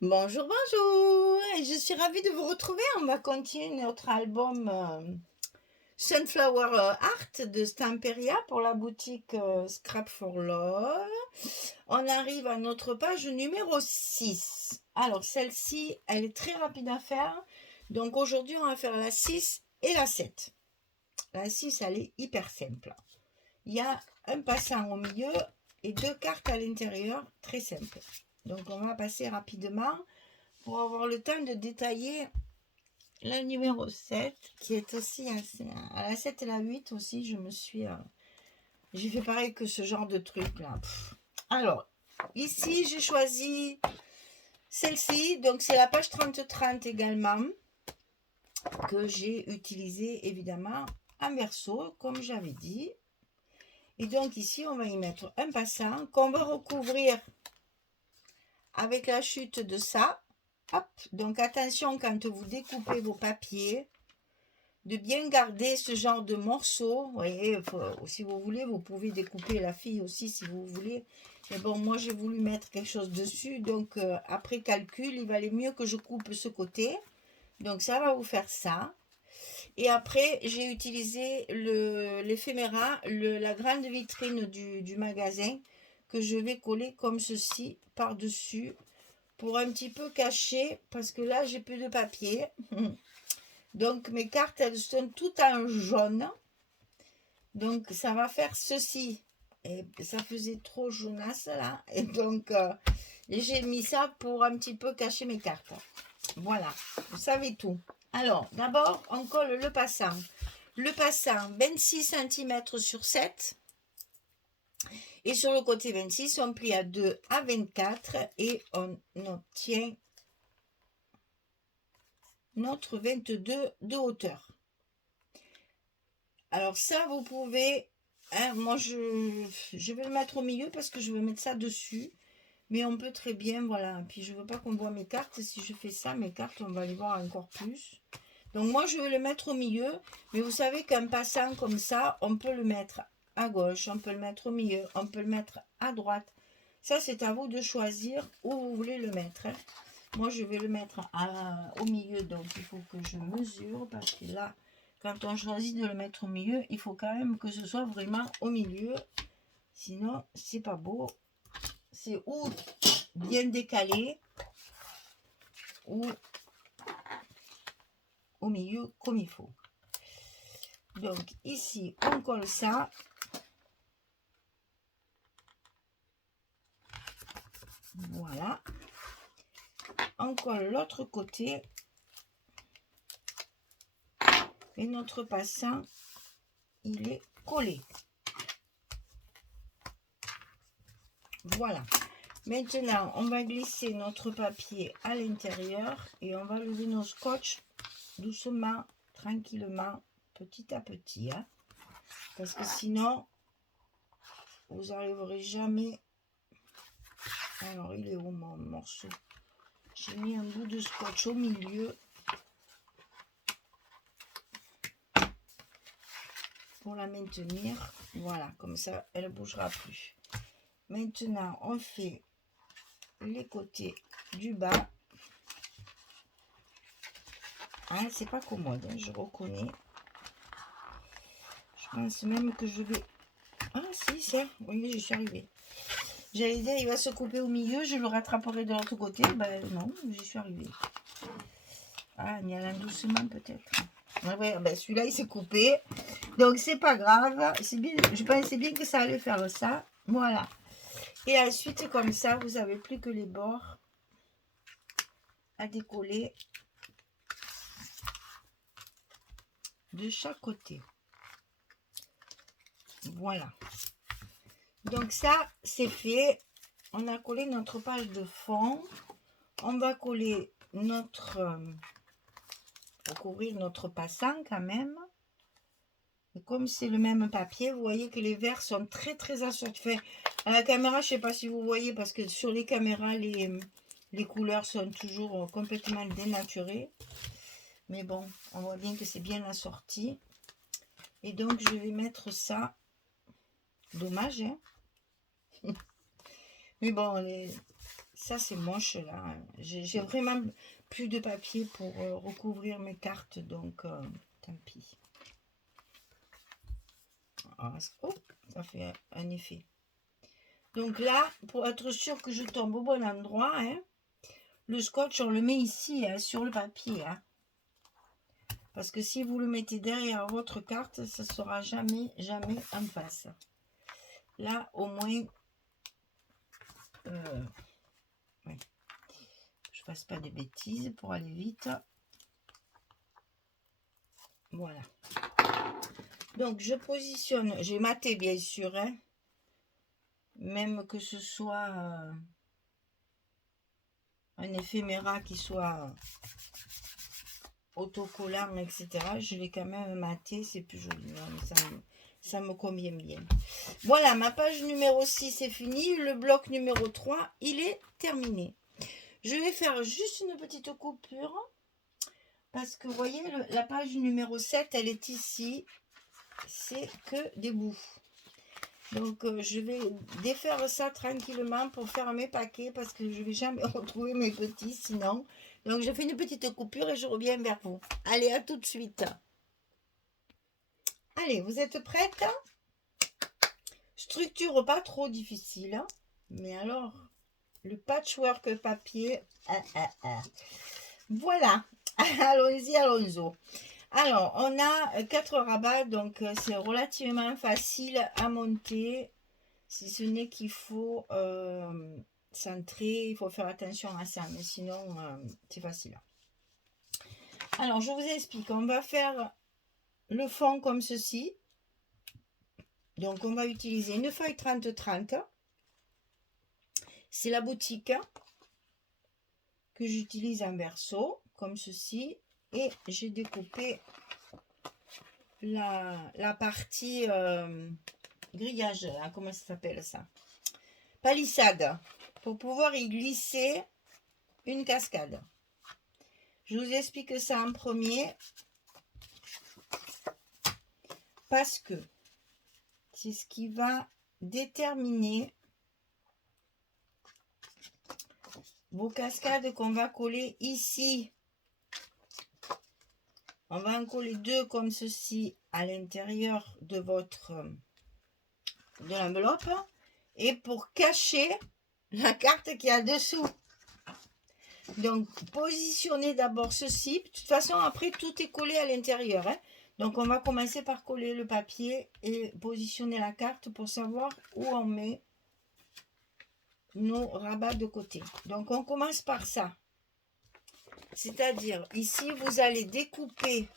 Bonjour, bonjour! Et je suis ravie de vous retrouver. On va continuer notre album Sunflower Art de Stamperia pour la boutique Scrap for Love. On arrive à notre page numéro 6. Alors, celle-ci, elle est très rapide à faire. Donc, aujourd'hui, on va faire la 6 et la 7. La 6, elle est hyper simple. Il y a un passant au milieu et deux cartes à l'intérieur, très simple. Donc, on va passer rapidement pour avoir le temps de détailler la numéro 7 qui est aussi à la 7 et la 8 aussi. J'ai fait pareil que ce genre de truc là. Alors, ici, j'ai choisi celle-ci. Donc, c'est la page 30-30 également que j'ai utilisé évidemment en verso, comme j'avais dit. Et donc, ici, on va y mettre un passant qu'on va recouvrir avec la chute de ça. Hop, donc attention quand vous découpez vos papiers, de bien garder ce genre de morceaux. Vous voyez, si vous voulez, vous pouvez découper la fille aussi si vous voulez. Mais bon, moi j'ai voulu mettre quelque chose dessus, donc après calcul, il valait mieux que je coupe ce côté. Donc ça va vous faire ça. Et après, j'ai utilisé l'éphéméra, la grande vitrine du magasin que je vais coller comme ceci par-dessus pour un petit peu cacher, parce que là, j'ai plus de papier. Donc, mes cartes, elles sont toutes en jaune. Donc, ça va faire ceci. Et ça faisait trop jaunasse, là. Et donc, j'ai mis ça pour un petit peu cacher mes cartes. Voilà, vous savez tout. Alors, d'abord, on colle le passant. Le passant, 26 cm sur 7. Et sur le côté 26, on plie à 2 à 24 et on obtient notre 22 de hauteur. Alors ça, vous pouvez, hein, moi je vais le mettre au milieu parce que je veux mettre ça dessus, mais on peut très bien, voilà, puis je veux pas qu'on voit mes cartes. Si je fais ça, mes cartes, on va les voir encore plus. Donc moi, je vais le mettre au milieu, mais vous savez qu'un passant comme ça, on peut le mettre à gauche, on peut le mettre au milieu, on peut le mettre à droite. Ça, c'est à vous de choisir où vous voulez le mettre, hein. Moi, je vais le mettre au milieu, donc il faut que je mesure, parce que là, quand on choisit de le mettre au milieu, il faut quand même que ce soit vraiment au milieu. Sinon, c'est pas beau. C'est ou bien décalé, ou au milieu comme il faut. Donc ici, on colle ça. Voilà. On colle l'autre côté. Et notre passant, il est collé. Voilà. Maintenant, on va glisser notre papier à l'intérieur et on va lever nos scotch doucement, tranquillement, petit à petit, hein, parce que sinon, vous n'arriverez jamais. Alors, il est où mon morceau? J'ai mis un bout de scotch au milieu pour la maintenir. Voilà, comme ça, elle ne bougera plus. Maintenant, on fait les côtés du bas. Hein, c'est pas commode, hein, je reconnais. Je pense même que je vais... Ah si, ça, oui, je suis arrivée. J'allais dire, il va se couper au milieu, je le rattraperai de l'autre côté. Ben non, j'y suis arrivée. Ah, en y allant doucement peut-être. Ouais, ben celui-là, il s'est coupé. Donc, c'est pas grave. C'est bien, je pensais bien que ça allait faire ça. Voilà. Et ensuite, comme ça, vous n'avez plus que les bords à décoller de chaque côté. Voilà. Donc ça, c'est fait. On a collé notre page de fond. On va coller notre... pour couvrir notre passant quand même. Et comme c'est le même papier, vous voyez que les verres sont très très assortis. À la caméra, je ne sais pas si vous voyez, parce que sur les caméras, les couleurs sont toujours complètement dénaturées. Mais bon, on voit bien que c'est bien assorti. Et donc, je vais mettre ça. Dommage, hein. Mais bon, Ça, c'est moche, là. J'ai vraiment plus de papier pour recouvrir mes cartes, donc tant pis. Ah, oh, ça fait un effet. Donc là, pour être sûr que je tombe au bon endroit, hein, le scotch, on le met ici, hein, sur le papier. Hein. Parce que si vous le mettez derrière votre carte, ça ne sera jamais, jamais en face. Là, au moins, ouais, je ne fasse pas de bêtises pour aller vite. Voilà. Donc, je positionne, j'ai maté bien sûr, hein, même que ce soit un éphéméra qui soit autocollant, etc. Je l'ai quand même maté, c'est plus joli. Ça me convient bien. Voilà, ma page numéro 6 est finie. Le bloc numéro 3, il est terminé. Je vais faire juste une petite coupure. Parce que vous voyez, la page numéro 7, elle est ici. C'est que des bouts. Donc, je vais défaire ça tranquillement pour faire mes paquets. Parce que je ne vais jamais retrouver mes petits sinon. Donc, je fais une petite coupure et je reviens vers vous. Allez, à tout de suite. Allez, vous êtes prêtes? Structure pas trop difficile. Hein, mais alors, le patchwork papier. Voilà. Allons-y, allons-y. Alors, on a 4 rabats, donc c'est relativement facile à monter. Si ce n'est qu'il faut centrer, il faut faire attention à ça, mais sinon, c'est facile. Alors, je vous explique. On va faire le fond comme ceci. Donc, on va utiliser une feuille 30-30. C'est la boutique que j'utilise en verso, comme ceci. Et j'ai découpé la partie grillage, hein, comment ça s'appelle ça? Palissade, pour pouvoir y glisser une cascade. Je vous explique ça en premier, parce que c'est ce qui va déterminer vos cascades qu'on va coller ici. On va en coller 2 comme ceci à l'intérieur de l'enveloppe et pour cacher la carte qui est dessous. Donc, positionnez d'abord ceci. De toute façon, après, tout est collé à l'intérieur. Hein. Donc, on va commencer par coller le papier et positionner la carte pour savoir où on met nos rabats de côté. Donc, on commence par ça. C'est-à-dire, ici, vous allez découper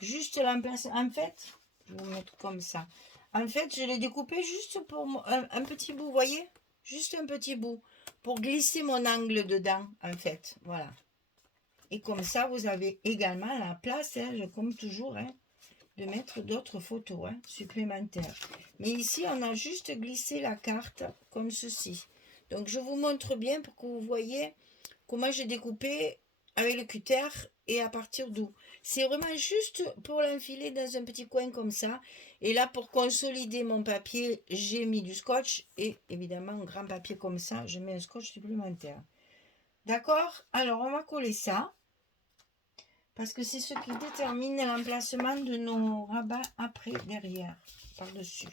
juste l'emplacement. En fait, je vais vous mettre comme ça. En fait, je l'ai découpé juste pour un petit bout, vous voyez? Juste un petit bout. Pour glisser mon angle dedans, en fait. Voilà. Et comme ça, vous avez également la place, hein, comme toujours, hein, de mettre d'autres photos hein, supplémentaires. Mais ici, on a juste glissé la carte comme ceci. Donc, je vous montre bien pour que vous voyez comment j'ai découpé avec le cutter et à partir d'où. C'est vraiment juste pour l'enfiler dans un petit coin comme ça. Et là, pour consolider mon papier, j'ai mis du scotch. Et évidemment, un grand papier comme ça, je mets un scotch supplémentaire. D'accord? Alors, on va coller ça. Parce que c'est ce qui détermine l'emplacement de nos rabats après, derrière, par-dessus.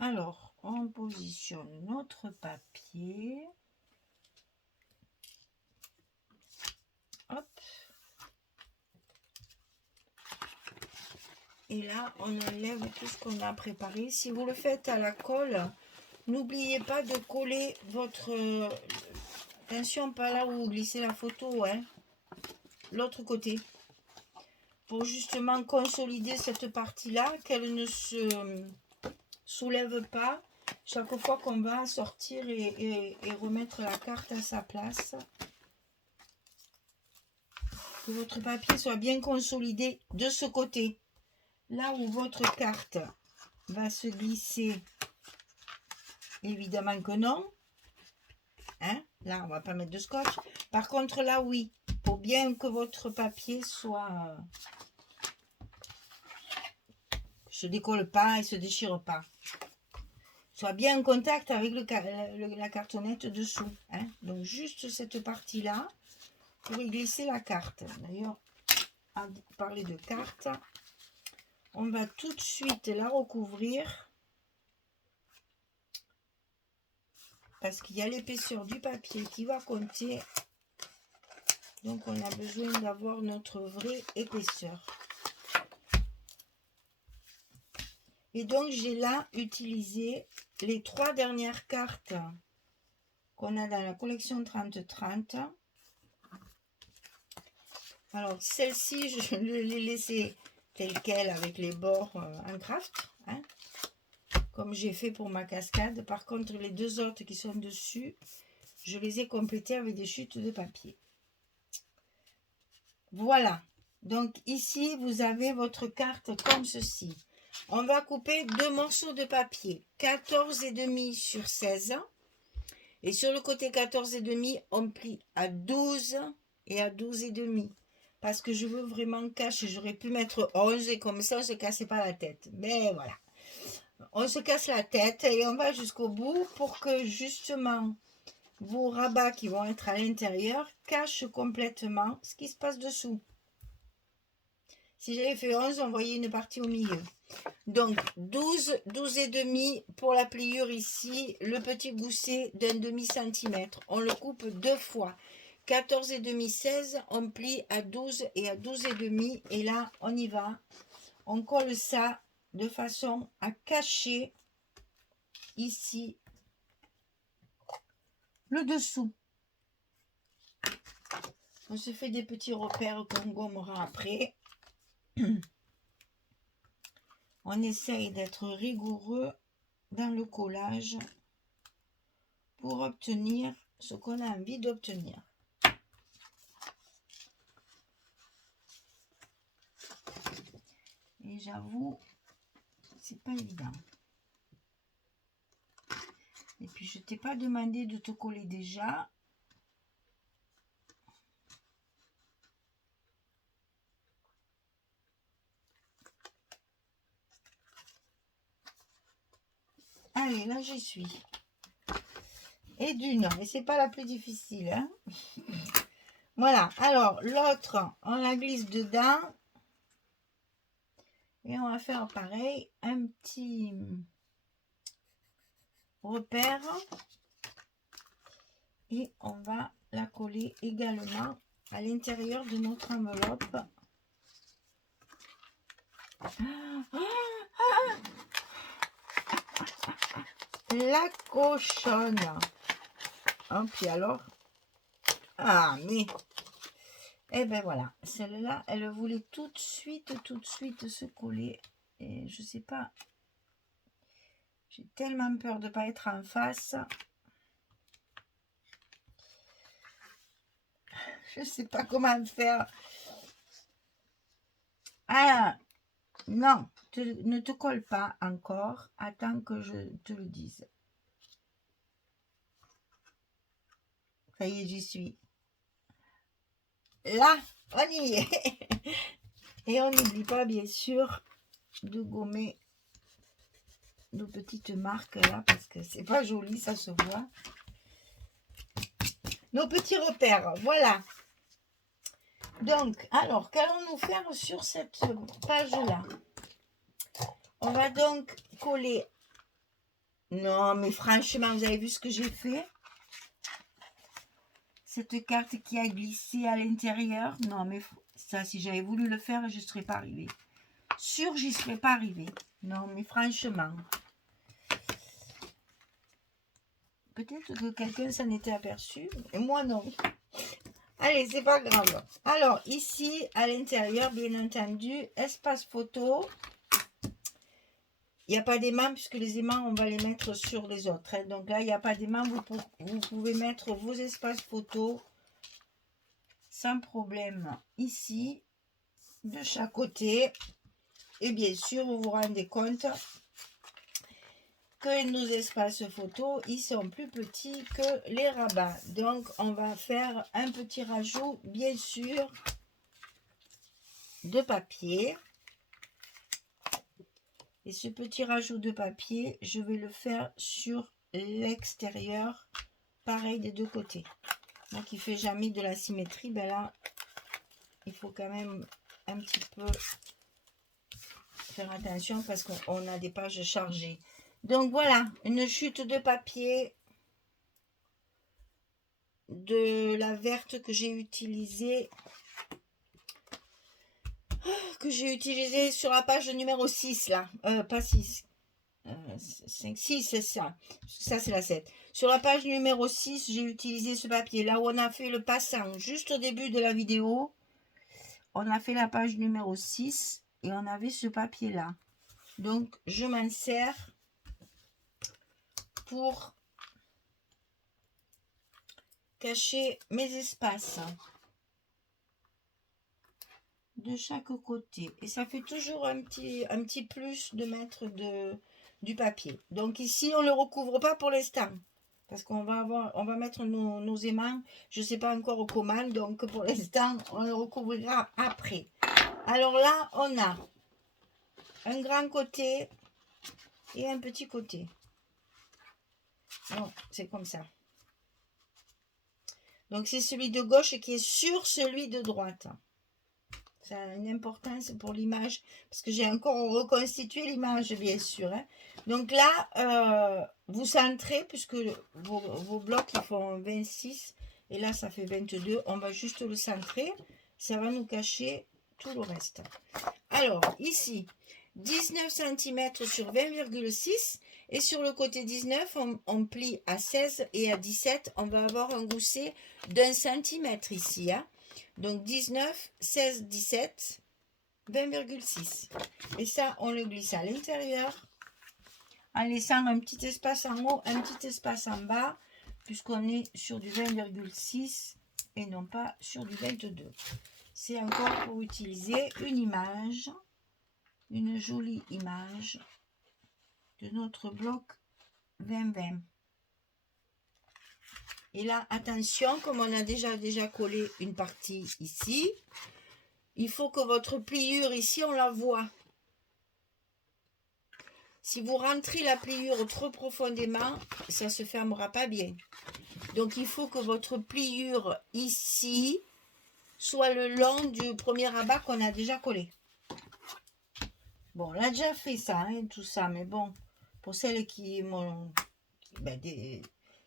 Alors, on positionne notre papier. Hop. Et là, on enlève tout ce qu'on a préparé. Si vous le faites à la colle, n'oubliez pas de coller votre... attention, pas là où vous glissez la photo, hein. L'autre côté. Pour justement consolider cette partie-là, qu'elle ne se soulève pas chaque fois qu'on va sortir et remettre la carte à sa place. Que votre papier soit bien consolidé de ce côté. Là où votre carte va se glisser, évidemment que non. Hein? Là, on va pas mettre de scotch. Par contre, là, oui. Pour bien que votre papier soit... se décolle pas et se déchire pas. soit bien en contact avec la cartonnette dessous. Hein. Donc juste cette partie-là pour y glisser la carte. D'ailleurs, à parler de carte, on va tout de suite la recouvrir parce qu'il y a l'épaisseur du papier qui va compter. Donc on a besoin d'avoir notre vraie épaisseur. Et donc j'ai là utilisé les 3 dernières cartes qu'on a dans la collection 30-30. Alors celle-ci, je l'ai laissée telle quelle avec les bords en craft, hein, comme j'ai fait pour ma cascade. Par contre, les 2 autres qui sont dessus, je les ai complétées avec des chutes de papier. Voilà. Donc ici, vous avez votre carte comme ceci. On va couper 2 morceaux de papier, 14,5 sur 16. Et sur le côté 14,5, on plie à 12 et à 12,5. Parce que je veux vraiment cacher. J'aurais pu mettre 11 et comme ça, on ne se cassait pas la tête. Mais voilà. On se casse la tête et on va jusqu'au bout pour que justement vos rabats qui vont être à l'intérieur cachent complètement ce qui se passe dessous. Si j'avais fait 11, on voyait une partie au milieu. Donc 12, 12,5 pour la pliure ici, le petit gousset d'un demi-centimètre. On le coupe 2 fois. 14,5, 16, on plie à 12 et à 12,5. Et là, on y va. On colle ça de façon à cacher ici le dessous. On se fait des petits repères qu'on gommera après. On essaye d'être rigoureux dans le collage pour obtenir ce qu'on a envie d'obtenir. Et j'avoue, c'est pas évident. Et puis je t'ai pas demandé de te coller déjà. Allez, là j'y suis. Et d'une, mais c'est pas la plus difficile. Hein. Voilà, alors l'autre, on la glisse dedans. Et on va faire pareil, un petit repère. Et on va la coller également à l'intérieur de notre enveloppe. La cochonne. Hein, puis alors, ah mais, et ben voilà, celle-là, elle voulait tout de suite se coller. Et je sais pas, j'ai tellement peur de pas être en face. Je sais pas comment faire. Ah non, ne te colle pas encore. Attends que je te le dise. Ça y est, j'y suis. Là, on y est. Et on n'oublie pas, bien sûr, de gommer nos petites marques là, parce que c'est pas joli, ça se voit. Nos petits repères, voilà. Donc, alors, qu'allons-nous faire sur cette page-là? On va donc coller. Non, mais franchement, vous avez vu ce que j'ai fait? Cette carte qui a glissé à l'intérieur. Non, mais ça, si j'avais voulu le faire, je ne serais pas arrivée. Sûr, j'y serais pas arrivée. Non, mais franchement. Peut-être que quelqu'un s'en était aperçu, et moi non. Allez, c'est pas grave. Alors, ici, à l'intérieur, bien entendu, espace photo. Il n'y a pas d'aimant, puisque les aimants, on va les mettre sur les autres. Hein. Donc là, il n'y a pas d'aimant. Vous pouvez mettre vos espaces photos sans problème ici, de chaque côté. Et bien sûr, vous vous rendez compte que nos espaces photos, ils sont plus petits que les rabats. Donc, on va faire un petit rajout, bien sûr, de papier. Et ce petit rajout de papier, je vais le faire sur l'extérieur, pareil des deux côtés. Moi qui ne fais jamais de la symétrie, ben là, il faut quand même un petit peu faire attention parce qu'on a des pages chargées. Donc voilà, une chute de papier de la verte que j'ai utilisée sur la page numéro 6 là, pas 6, 5, 6 c'est ça, c'est la 7. Sur la page numéro 6, j'ai utilisé ce papier là où on a fait le passant juste au début de la vidéo. On a fait la page numéro 6 et on avait ce papier là. Donc je m'en sers pour cacher mes espaces de chaque côté. Et ça fait toujours un petit plus de mettre du papier. Donc ici, on ne le recouvre pas pour l'instant. Parce qu'on va mettre nos aimants. Je ne sais pas encore comment. Donc pour l'instant, on le recouvrira après. Alors là, on a un grand côté et un petit côté. Non, c'est comme ça. Donc c'est celui de gauche qui est sur celui de droite. Ça a une importance pour l'image, parce que j'ai encore reconstitué l'image, bien sûr. Hein. Donc là, vous centrez, puisque vos blocs, ils font 26, et là, ça fait 22. On va juste le centrer. Ça va nous cacher tout le reste. Alors, ici, 19 cm sur 20,6. Et sur le côté 19, on plie à 16 et à 17. On va avoir un gousset d'1 cm ici. Hein. Donc 19, 16, 17, 20,6. Et ça, on le glisse à l'intérieur en laissant un petit espace en haut, un petit espace en bas, puisqu'on est sur du 20,6 et non pas sur du 22. C'est encore pour utiliser une image, une jolie image de notre bloc 20-20. Et là, attention, comme on a déjà collé une partie ici, il faut que votre pliure ici, on la voit. Si vous rentrez la pliure trop profondément, ça ne se fermera pas bien. Donc, il faut que votre pliure ici soit le long du premier rabat qu'on a déjà collé. Bon, on a déjà fait ça, hein, tout ça, mais bon, pour celles qui m'ont...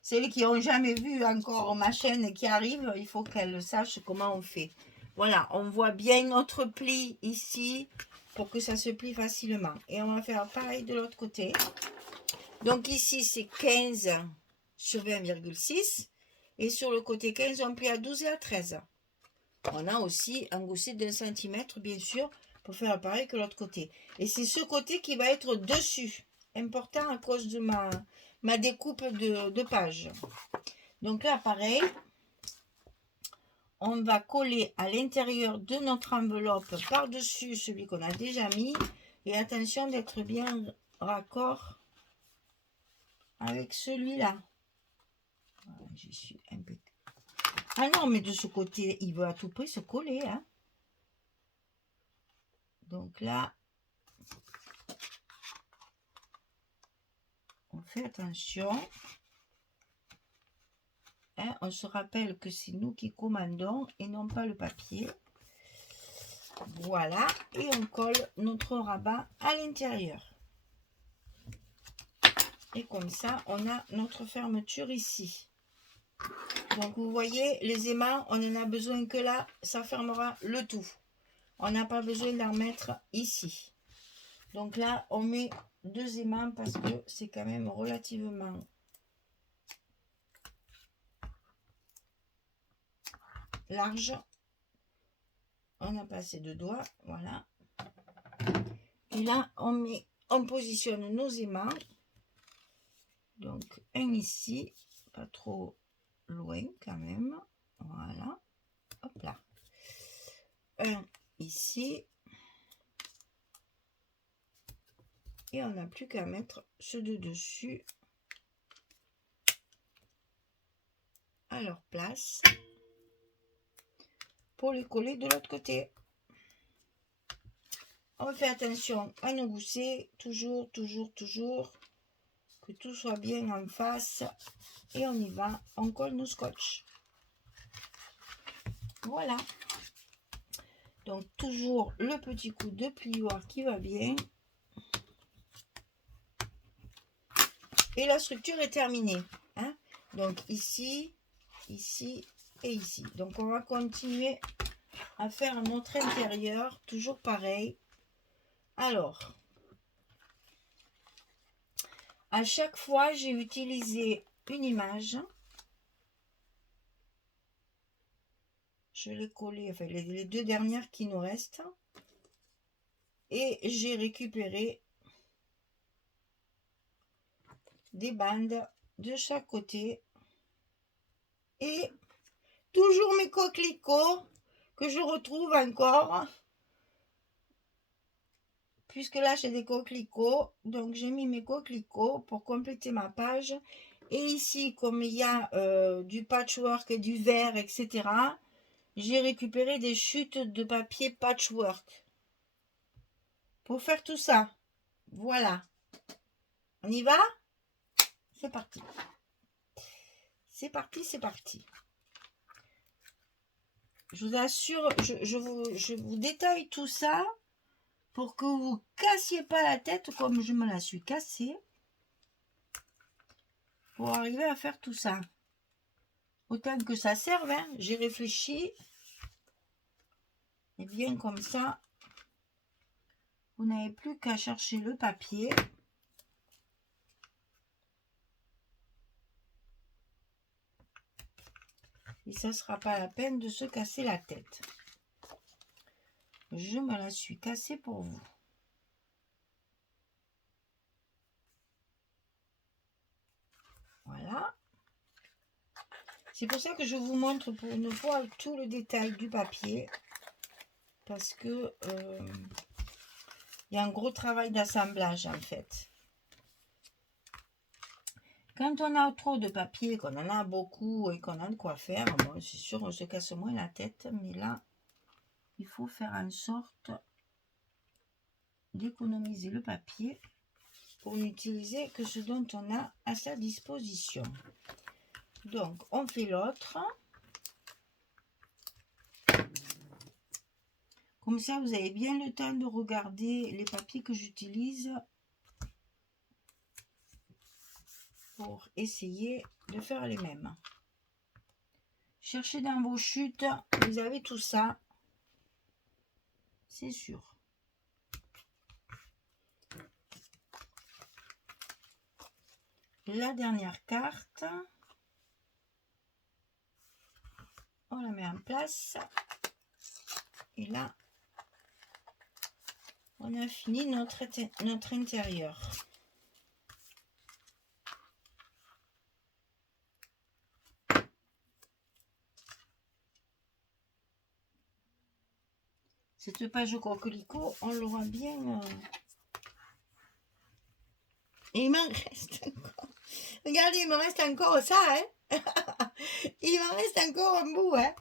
celles qui n'ont jamais vu encore ma chaîne et qui arrivent, il faut qu'elles sachent comment on fait. Voilà, on voit bien notre pli ici pour que ça se plie facilement. Et on va faire pareil de l'autre côté. Donc ici, c'est 15 sur 20,6. Et sur le côté 15, on plie à 12 et à 13. On a aussi un gousset d'1 cm, bien sûr, pour faire pareil que l'autre côté. Et c'est ce côté qui va être dessus. Important à cause de ma découpe de page. Donc là, pareil, on va coller à l'intérieur de notre enveloppe par-dessus celui qu'on a déjà mis. Et attention d'être bien raccord avec celui-là. Voilà, j'y suis impeccable. Ah non, mais de ce côté, il veut à tout prix se coller. Hein. Donc là, on fait attention. Hein, on se rappelle que c'est nous qui commandons et non pas le papier. Voilà, et on colle notre rabat à l'intérieur. Et comme ça, on a notre fermeture ici. Donc vous voyez, les aimants, on n'en a besoin que là, ça fermera le tout. On n'a pas besoin d'en mettre ici. Donc là, on met 2 aimants parce que c'est quand même relativement large. On a passé 2 doigts, voilà. Et là, on positionne nos aimants. Donc, un ici, pas trop loin quand même. Voilà. Hop là. Un ici. Et on n'a plus qu'à mettre ceux de dessus à leur place pour les coller de l'autre côté. On fait attention à nos goussets, toujours, toujours, toujours, que tout soit bien en face. Et on y va, on colle nos scotch. Voilà. Donc toujours le petit coup de plioir qui va bien. Et la structure est terminée. Hein? Donc ici, ici et ici. Donc on va continuer à faire notre intérieur, toujours pareil. Alors, à chaque fois, j'ai utilisé une image. Je l'ai collé, enfin les deux dernières qui nous restent. Et j'ai récupéré des bandes de chaque côté. Et toujours mes coquelicots que je retrouve encore. Puisque là j'ai des coquelicots, donc j'ai mis mes coquelicots pour compléter ma page. Et ici, comme il y a du patchwork et du vert, etc., j'ai récupéré des chutes de papier patchwork pour faire tout ça. Voilà. On y va? C'est parti. C'est parti, c'est parti. Je vous assure, je vous détaille tout ça pour que vous ne cassiez pas la tête comme je me la suis cassée pour arriver à faire tout ça. Autant que ça serve, hein. J'ai réfléchi. Et bien comme ça, vous n'avez plus qu'à chercher le papier. Et ça ne sera pas la peine de se casser la tête. Je me la suis cassée pour vous. Voilà. C'est pour ça que je vous montre pour une fois tout le détail du papier. Parce que il y a un gros travail d'assemblage en fait. Quand on a trop de papier, qu'on en a beaucoup et qu'on a de quoi faire, bon, c'est sûr on se casse moins la tête. Mais là, il faut faire en sorte d'économiser le papier pour n'utiliser que ce dont on a à sa disposition. Donc, on fait l'autre. Comme ça, vous avez bien le temps de regarder les papiers que j'utilise pour essayer de faire les mêmes. Cherchez dans vos chutes, vous avez tout ça, c'est sûr. La dernière carte, on la met en place. Et là, on a fini notre intérieur. Cette page au coquelicot, on l'aura bien... Et il m'en reste encore. Regardez, il me reste encore ça, hein. Il m'en reste encore un bout, hein.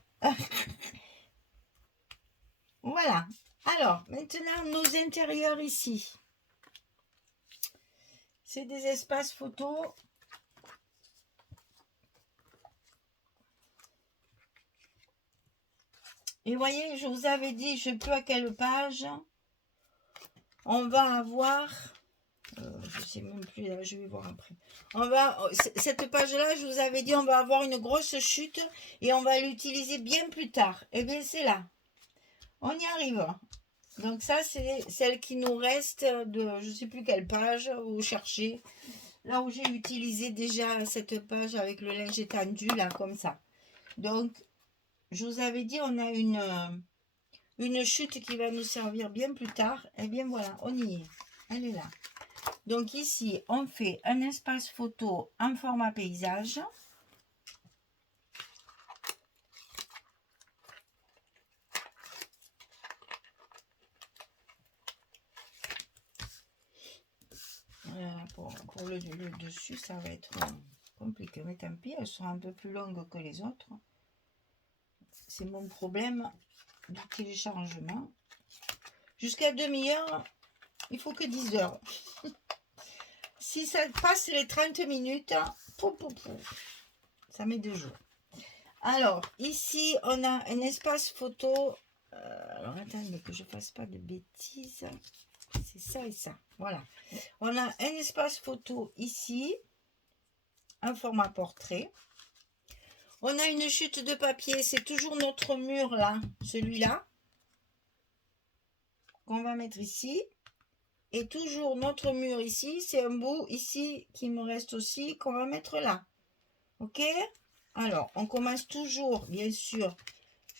Voilà. Alors, maintenant, nos intérieurs ici. C'est des espaces photos. Et voyez, je vous avais dit, je ne sais plus à quelle page. On va avoir... je ne sais même plus, là, je vais voir après. Cette page-là, je vous avais dit, on va avoir une grosse chute et on va l'utiliser bien plus tard. Et bien, c'est là. On y arrive. Donc ça, c'est celle qui nous reste de je ne sais plus quelle page, vous cherchez. Là où j'ai utilisé déjà cette page avec le linge étendu, là, comme ça. Donc, je vous avais dit, on a une chute qui va nous servir bien plus tard. Et bien voilà, on y est. Elle est là. Donc ici, on fait un espace photo en format paysage. Voilà, pour le dessus, ça va être compliqué. Mais tant pis, elles seront un peu plus longues que les autres. C'est mon problème du téléchargement. Jusqu'à demi-heure, il faut que 10 heures. Si ça passe les 30 minutes, pouf, pouf, pouf, ça met 2 jours. Alors, ici, on a un espace photo. Alors, attendez que je ne fasse pas de bêtises. C'est ça et ça. Voilà. On a un espace photo ici, un format portrait. On a une chute de papier. C'est toujours notre mur là, celui-là, qu'on va mettre ici. Et toujours notre mur ici. C'est un bout ici qui me reste aussi, qu'on va mettre là. Ok? Alors, on commence toujours, bien sûr,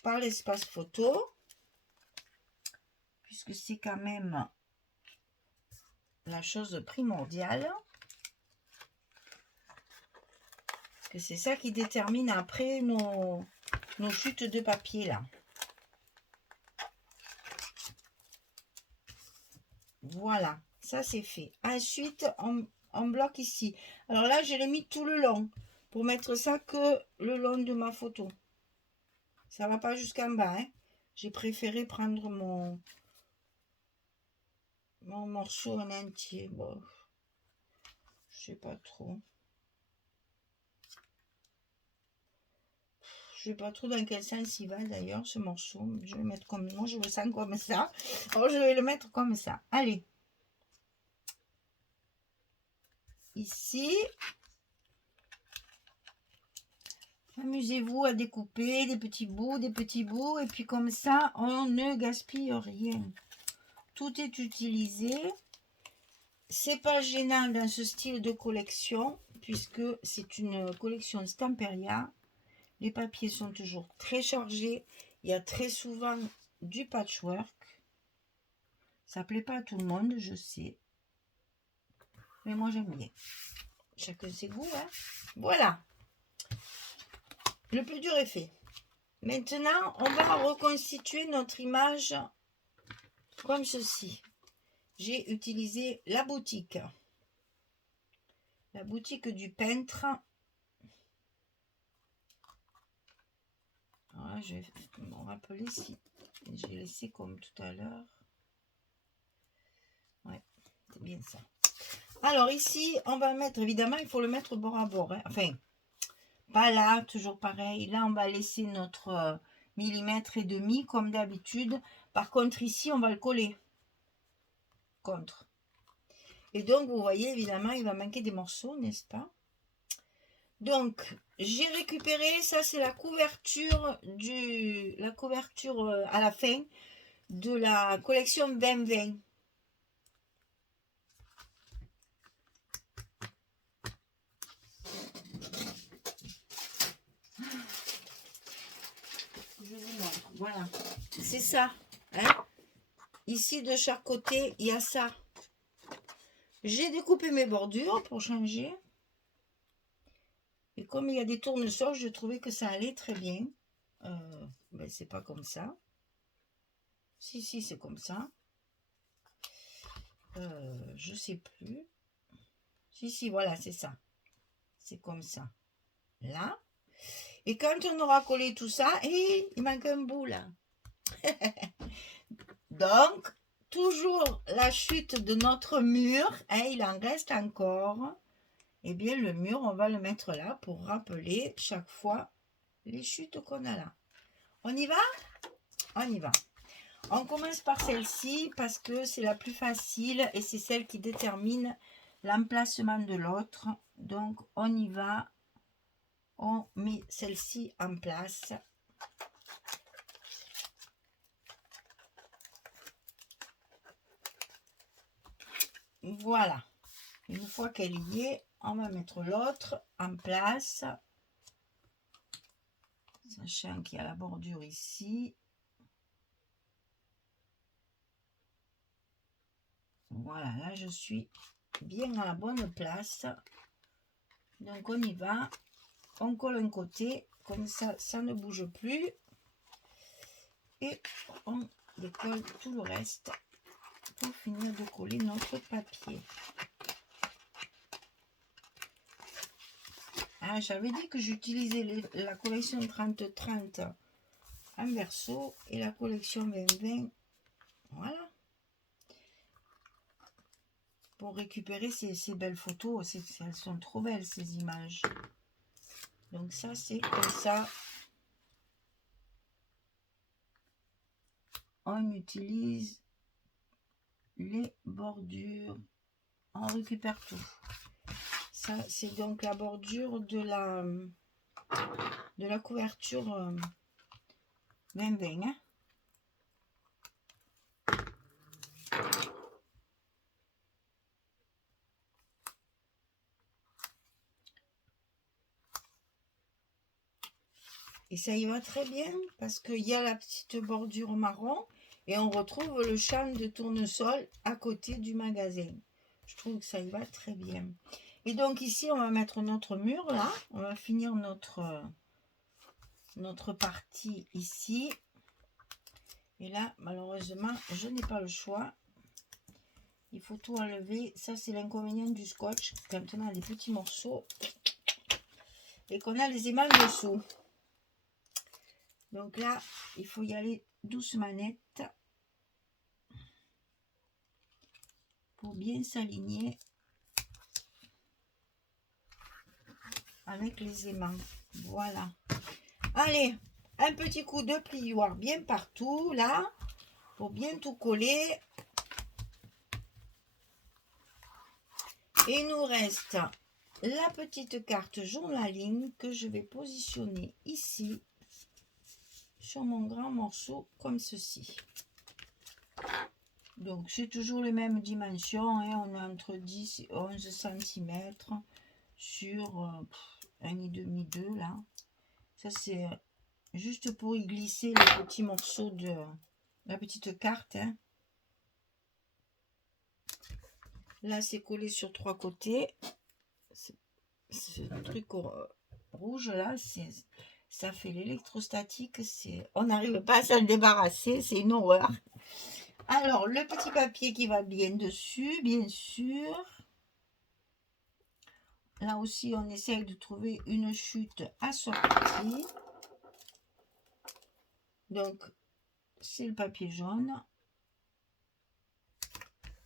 par l'espace photo, puisque c'est quand même la chose primordiale. Parce que c'est ça qui détermine après nos chutes de papier, là. Voilà, ça c'est fait. Ensuite, on bloque ici. Alors là, je l'ai mis tout le long, pour mettre ça que le long de ma photo. Ça va pas jusqu'en bas, hein. J'ai préféré prendre mon morceau en entier. Bon, je sais pas trop. Je sais pas trop dans quel sens il va d'ailleurs ce morceau. Je vais le mettre comme moi, je le sens comme ça. Alors je vais le mettre comme ça. Allez. Ici. Amusez-vous à découper des petits bouts. Et puis comme ça, on ne gaspille rien. Tout est utilisé. C'est pas gênant dans ce style de collection, puisque c'est une collection Stamperia. Les papiers sont toujours très chargés. Il y a très souvent du patchwork. Ça plaît pas à tout le monde, je sais. Mais moi, j'aime bien. Chacun ses goûts, hein. Voilà. Le plus dur est fait. Maintenant, on va reconstituer notre image comme ceci. J'ai utilisé la boutique. La boutique du peintre. Voilà, je vais me rappeler si j'ai laissé comme tout à l'heure. Ouais, c'est bien ça. Alors ici, on va mettre, évidemment, il faut le mettre bord à bord. Hein. Enfin, pas là, toujours pareil. Là, on va laisser notre millimètre et demi, comme d'habitude. Par contre, ici, on va le coller. Contre. Et donc, vous voyez, évidemment, il va manquer des morceaux, n'est-ce pas? Donc, j'ai récupéré, ça c'est la couverture à la fin de la collection 2020. Je vous montre, voilà. C'est ça. Hein? Ici, de chaque côté, il y a ça. J'ai découpé mes bordures pour changer. Et comme il y a des tournesols, je trouvais que ça allait très bien. Ben, c'est pas comme ça. Si, c'est comme ça. Je sais plus. Si, voilà, c'est ça. C'est comme ça. Là. Et quand on aura collé tout ça, il manque un bout là. Donc, toujours la chute de notre mur, il en reste encore. Eh bien, le mur, on va le mettre là pour rappeler chaque fois les chutes qu'on a là. On y va? On y va. On commence par celle-ci parce que c'est la plus facile et c'est celle qui détermine l'emplacement de l'autre. Donc, on y va. On met celle-ci en place. Voilà. Une fois qu'elle y est, on va mettre l'autre en place. Sachant qu'il y a la bordure ici. Voilà, là je suis bien à la bonne place. Donc on y va. On colle un côté, comme ça, ça ne bouge plus. Et on décolle tout le reste pour finir de coller notre papier. Ah, j'avais dit que j'utilisais la collection 30-30 en verso et la collection 20-20. Voilà. pour récupérer ces belles photos. Elles sont trop belles, ces images. Donc ça, c'est comme ça. On utilise les bordures. On récupère tout. Ça, c'est donc la bordure de la couverture 2020. Hein. Et ça y va très bien parce qu'il y a la petite bordure marron et on retrouve le champ de tournesol à côté du magasin. Je trouve que ça y va très bien. Et donc ici, on va mettre notre mur là. On va finir notre partie ici. Et là, malheureusement, je n'ai pas le choix. Il faut tout enlever. Ça, c'est l'inconvénient du scotch. Quand on a des petits morceaux et qu'on a les émails dessous. Donc là, il faut y aller doucement net pour bien s'aligner avec les aimants. Voilà. Allez, un petit coup de plioir bien partout, là, pour bien tout coller. Et il nous reste la petite carte journaling que je vais positionner ici. Sur mon grand morceau comme ceci. Donc c'est toujours les mêmes dimensions, hein, on a entre 10 et 11 cm sur 1,5 2 là. Ça c'est juste pour y glisser les petits morceaux de la petite carte. Hein. Là c'est collé sur 3 côtés. Ce truc rouge là, ça fait l'électrostatique, on n'arrive pas à s'en débarrasser, c'est une horreur. Alors, le petit papier qui va bien dessus, bien sûr. Là aussi, on essaye de trouver une chute assortie. Donc, c'est le papier jaune.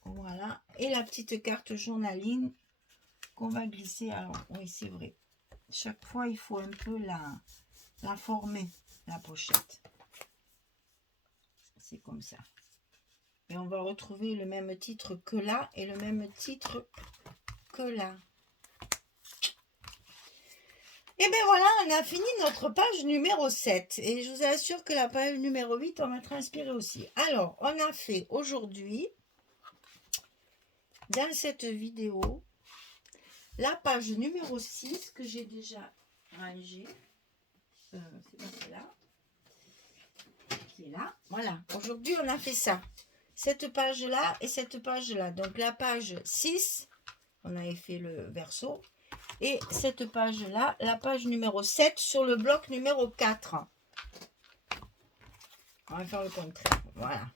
Voilà. Et la petite carte journaling qu'on va glisser. Alors, oui, c'est vrai. Chaque fois, il faut un peu la former, la pochette. C'est comme ça. Et on va retrouver le même titre que là et le même titre que là. Et bien voilà, on a fini notre page numéro 7. Et je vous assure que la page numéro 8, on va transpirer aussi. Alors, on a fait aujourd'hui, dans cette vidéo, la page numéro 6 que j'ai déjà rangée. C'est pas celle-là. Qui est là. Voilà, aujourd'hui, on a fait ça. Cette page-là et cette page-là. Donc, la page 6, on avait fait le verso. Et cette page-là, la page numéro 7 sur le bloc numéro 4. On va faire le contraire. Voilà.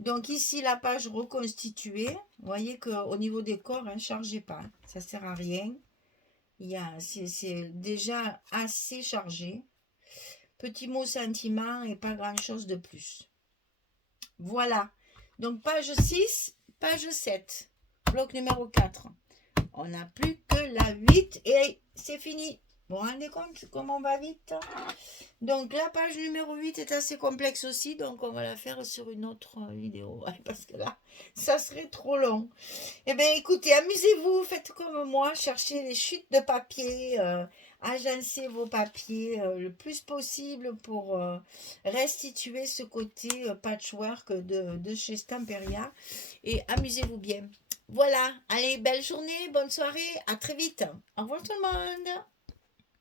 Donc, ici, la page reconstituée. Vous voyez qu'au niveau des corps, ne chargez pas. Ça ne sert à rien. C'est déjà assez chargé. Petit mot sentiment et pas grand-chose de plus. Voilà. Donc, page 6, page 7, bloc numéro 4. On n'a plus que la 8 et c'est fini. Vous vous rendez compte comment on va vite? Donc, la page numéro 8 est assez complexe aussi. Donc, on va la faire sur une autre vidéo. Parce que là, ça serait trop long. Eh bien, écoutez, amusez-vous. Faites comme moi. Cherchez les chutes de papier. Agencez vos papiers le plus possible pour restituer ce côté patchwork de chez Stamperia. Et amusez-vous bien. Voilà. Allez, belle journée, bonne soirée. À très vite. Au revoir tout le monde.